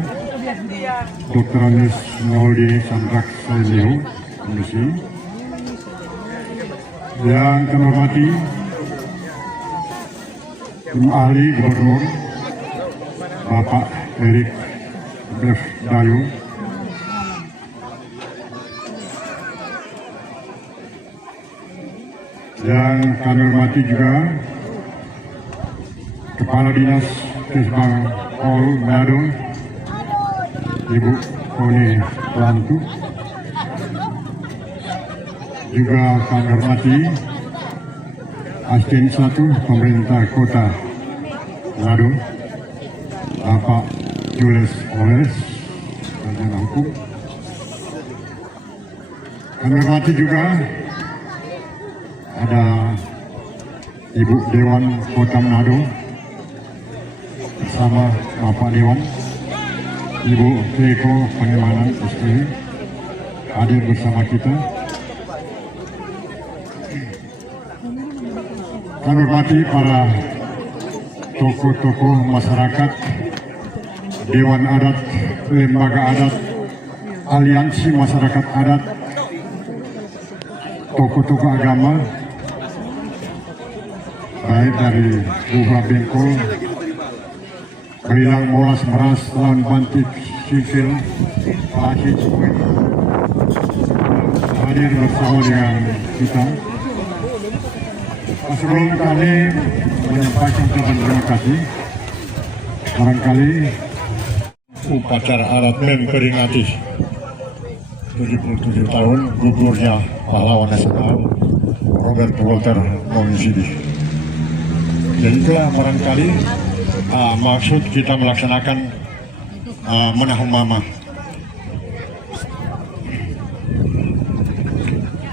Dr. Anis Mauldi Sandrak Salio, Komisi. Yang kami hormati Tim Ahli Gubernur Bapak Erik Bev Dayu, yang kami hormati juga Kepala Dinas Kesbang Pol Manado, Ibu Koni Lantu. Juga kami hormati Asisten 1 Pemerintah Kota Manado, Bapak Julius Oles, Sarjana Hukum. Kami hormati juga ada Ibu Dewan Kota Manado bersama Bapak Dewan, Ibu Eko Pengemanan SPI hadir bersama kita. Kami hormati para tokoh-tokoh masyarakat, Dewan Adat, Lembaga Adat, Aliansi Masyarakat Adat, tokoh-tokoh agama, baik dari Buha Bengkol, Berilang Molas Meras, Lawan Bantik, Sisil, Pak Hijau, hadir bersama dengan kita. Sebelum kami menyampaikan ucapan terima kasih, barangkali upacara adat memperingati 77 tahun gugurnya pahlawan nasional Robert Walter Mongisidi. Dan itulah barangkali maksud kita melaksanakan Menahun Mama.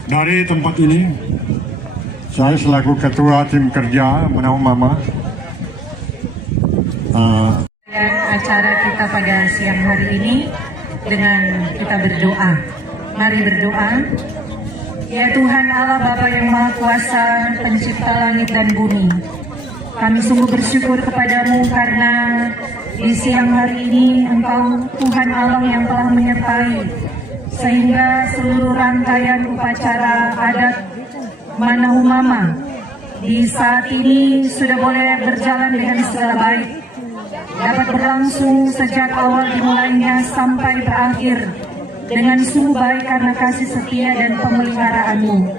Dari tempat ini, saya selaku Ketua Tim Kerja Menahun Mama Dan acara kita pada siang hari ini dengan kita berdoa. Mari berdoa. Ya Tuhan Allah Bapa yang Maha Kuasa, Pencipta langit dan bumi, kami sungguh bersyukur kepadamu karena di siang hari ini Engkau Tuhan Allah yang telah menyertai sehingga seluruh rangkaian upacara adat Menahun Mama di saat ini sudah boleh berjalan dengan segala baik, dapat berlangsung sejak awal dimulainya sampai berakhir dengan sungguh baik karena kasih setia dan pemeliharaanmu.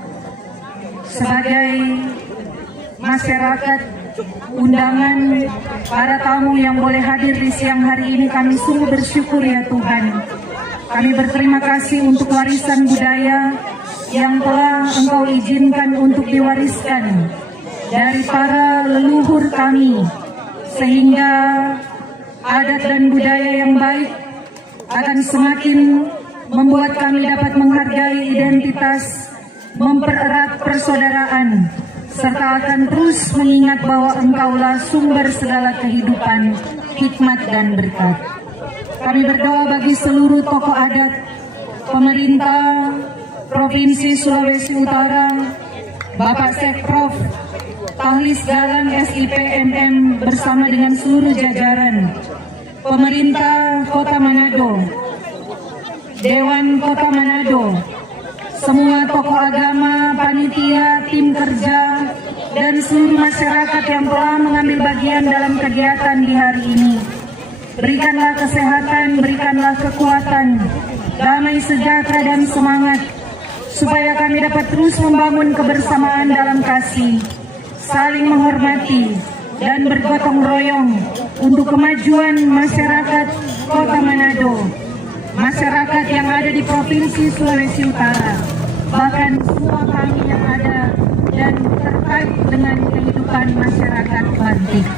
Sebagai masyarakat undangan, para tamu yang boleh hadir di siang hari ini, kami sungguh bersyukur ya Tuhan. Kami berterima kasih untuk warisan budaya yang telah Engkau izinkan untuk diwariskan dari para leluhur kami, sehingga adat dan budaya yang baik akan semakin membuat kami dapat menghargai identitas, mempererat persaudaraan, serta akan terus mengingat bahwa Engkaulah sumber segala kehidupan, hikmat dan berkat. Kami berdoa bagi seluruh tokoh adat, pemerintah Provinsi Sulawesi Utara, Bapak Sekprov, Tahlis Galang SIPMM bersama dengan seluruh jajaran, pemerintah Kota Manado, Dewan Kota Manado, semua tokoh agama, panitia, tim kerja, dan seluruh masyarakat yang telah mengambil bagian dalam kegiatan di hari ini. Berikanlah kesehatan, berikanlah kekuatan, damai sejahtera dan semangat, supaya kami dapat terus membangun kebersamaan dalam kasih, saling menghormati, dan bergotong royong untuk kemajuan masyarakat Kota Manado, masyarakat yang ada di Provinsi Sulawesi Utara, bahkan semua kami yang ada dan terkait dengan kehidupan masyarakat Bantik.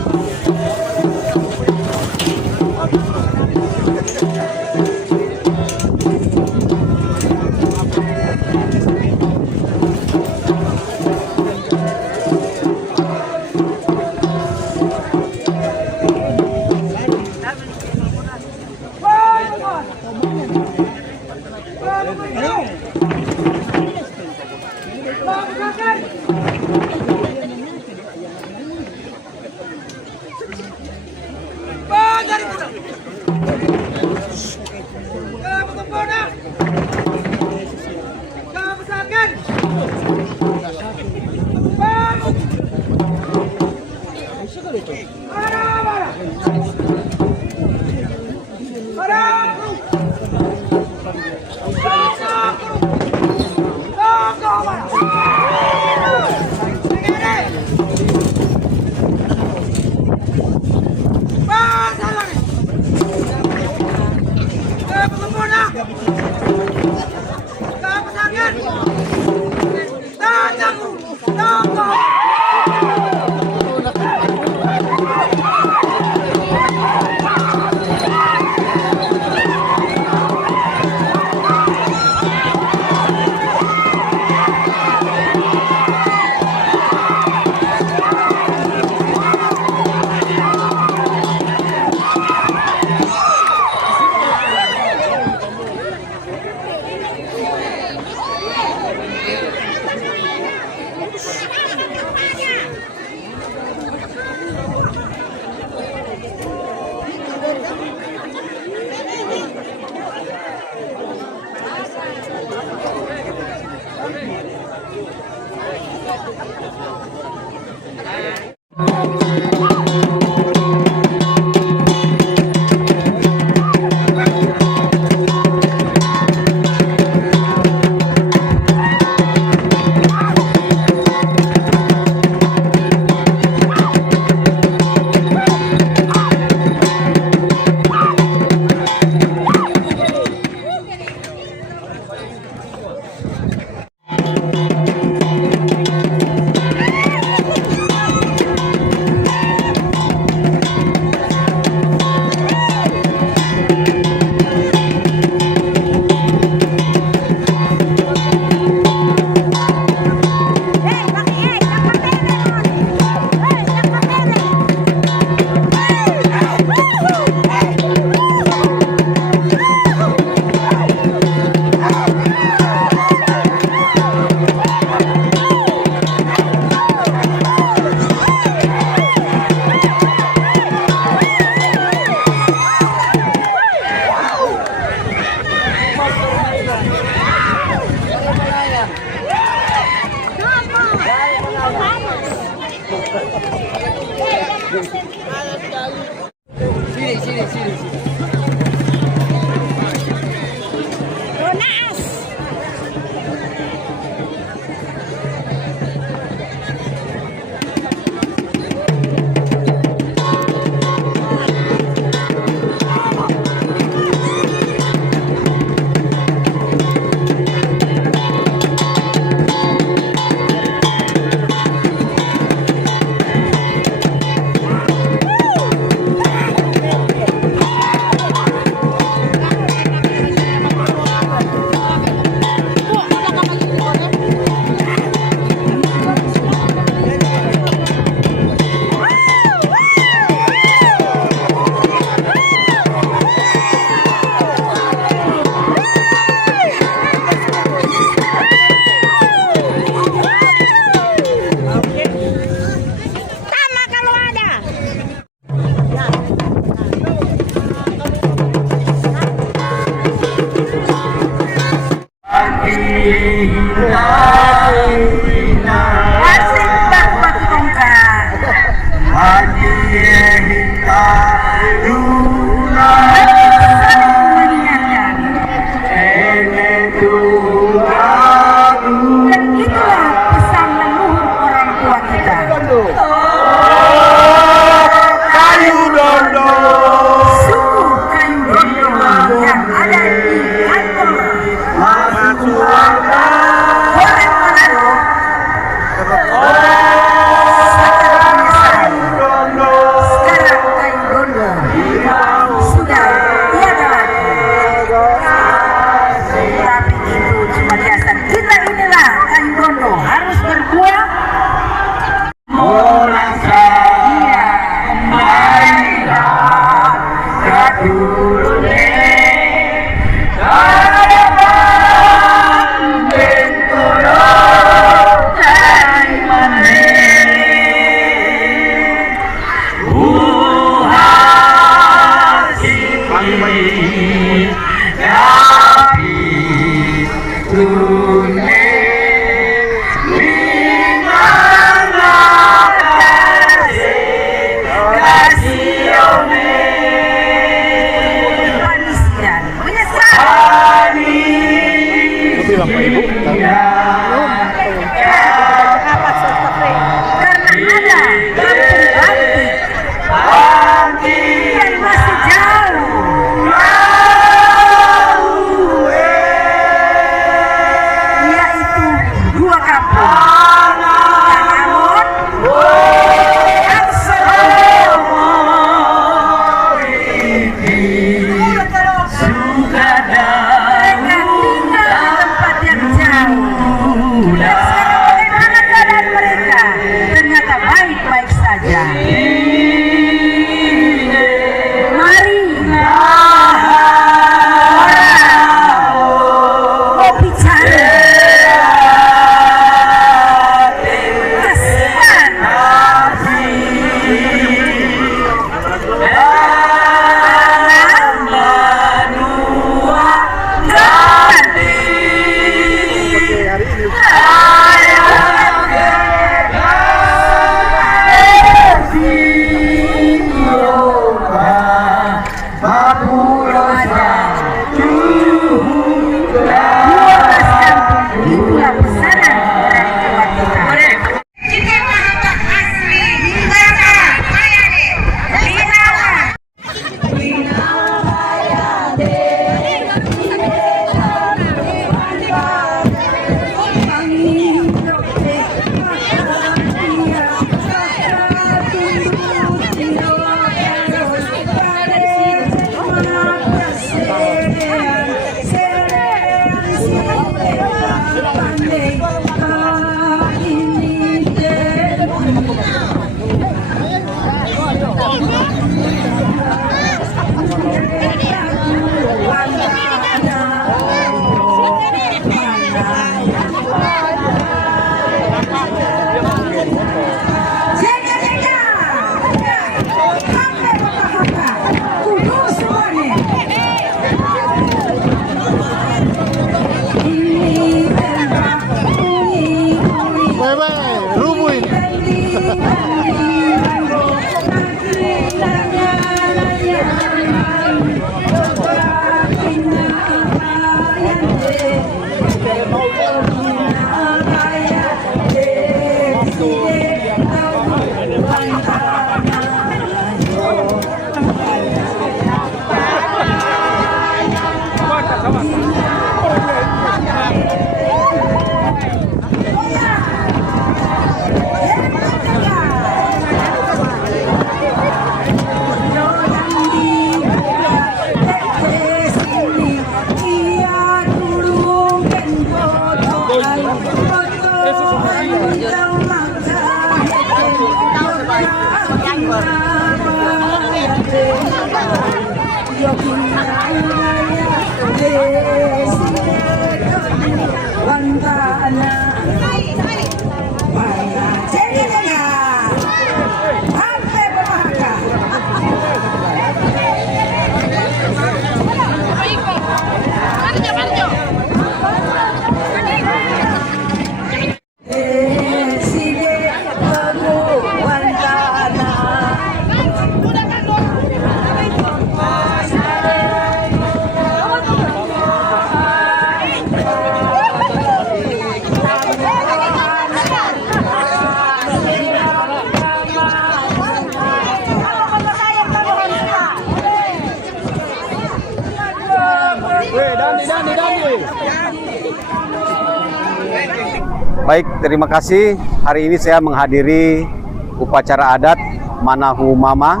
Baik, terima kasih. Hari ini saya menghadiri upacara adat Manahu Mama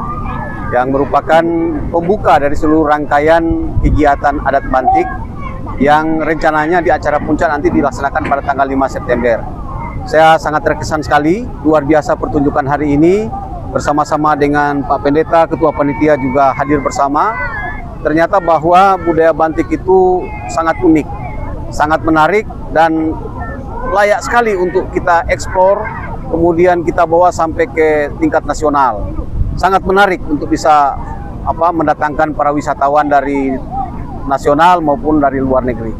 yang merupakan pembuka dari seluruh rangkaian kegiatan adat Bantik yang rencananya di acara puncak nanti dilaksanakan pada tanggal 5 September. Saya sangat terkesan sekali, luar biasa pertunjukan hari ini bersama-sama dengan Pak Pendeta, Ketua Panitia juga hadir bersama. Ternyata bahwa budaya Bantik itu sangat unik, sangat menarik dan layak sekali untuk kita eksplor, kemudian kita bawa sampai ke tingkat nasional. Sangat menarik untuk bisa mendatangkan para wisatawan dari nasional maupun dari luar negeri.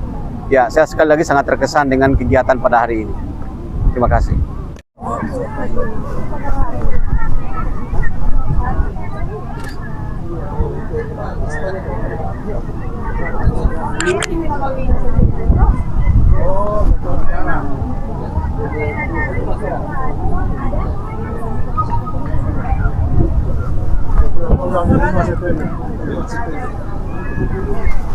Ya, saya sekali lagi sangat terkesan dengan kegiatan pada hari ini. Terima kasih. Terima kasih.